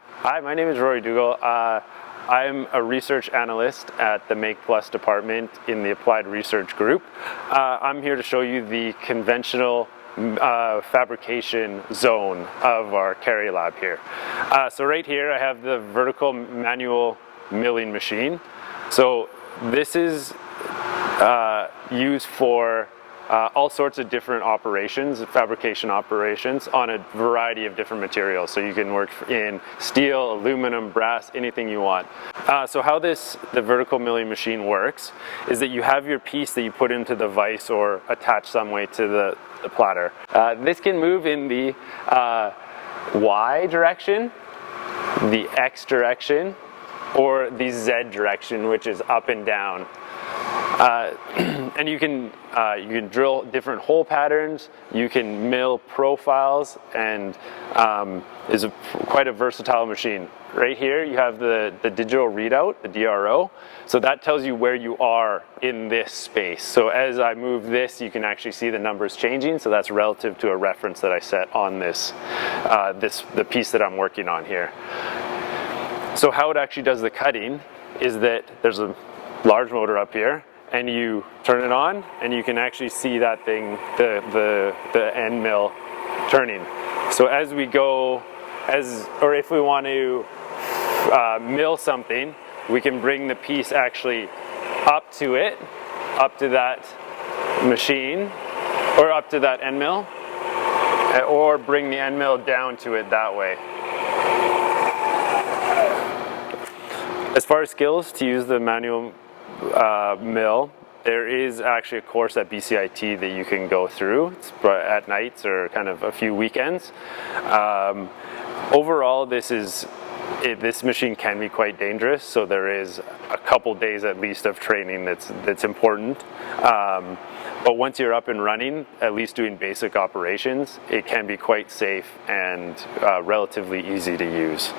Hi, my name is Rory Dougal. I'm a research analyst at the Make Plus department in the Applied Research Group. I'm here to show you the conventional fabrication zone of our CARI Lab here. So right here I have the vertical manual milling machine. So this is used for all sorts of different operations, fabrication operations on a variety of different materials. So you can work in steel, aluminum, brass, anything you want. So how the vertical milling machine works is that you have your piece that you put into the vise or attach some way to the platter. This can move in the Y direction, the X direction, or the Z direction, which is up and down. And you can drill different hole patterns, you can mill profiles, and is quite a versatile machine. Right here you have the digital readout, the DRO, so that tells you where you are in this space. So as I move this, you can actually see the numbers changing, so that's relative to a reference that I set on this, the piece that I'm working on here. So how it actually does the cutting is that there's a large motor up here, and you turn it on, and you can actually see that thing, the end mill turning. So as we go, or if we want to mill something, we can bring the piece actually up to it, up to that machine, or up to that end mill, or bring the end mill down to it that way. As far as skills to use the manual mill, there is actually a course at BCIT that you can go through. It's at nights or kind of a few weekends. Overall, this machine can be quite dangerous, so there is a couple days at least of training that's important. But once you're up and running, at least doing basic operations, it can be quite safe and relatively easy to use.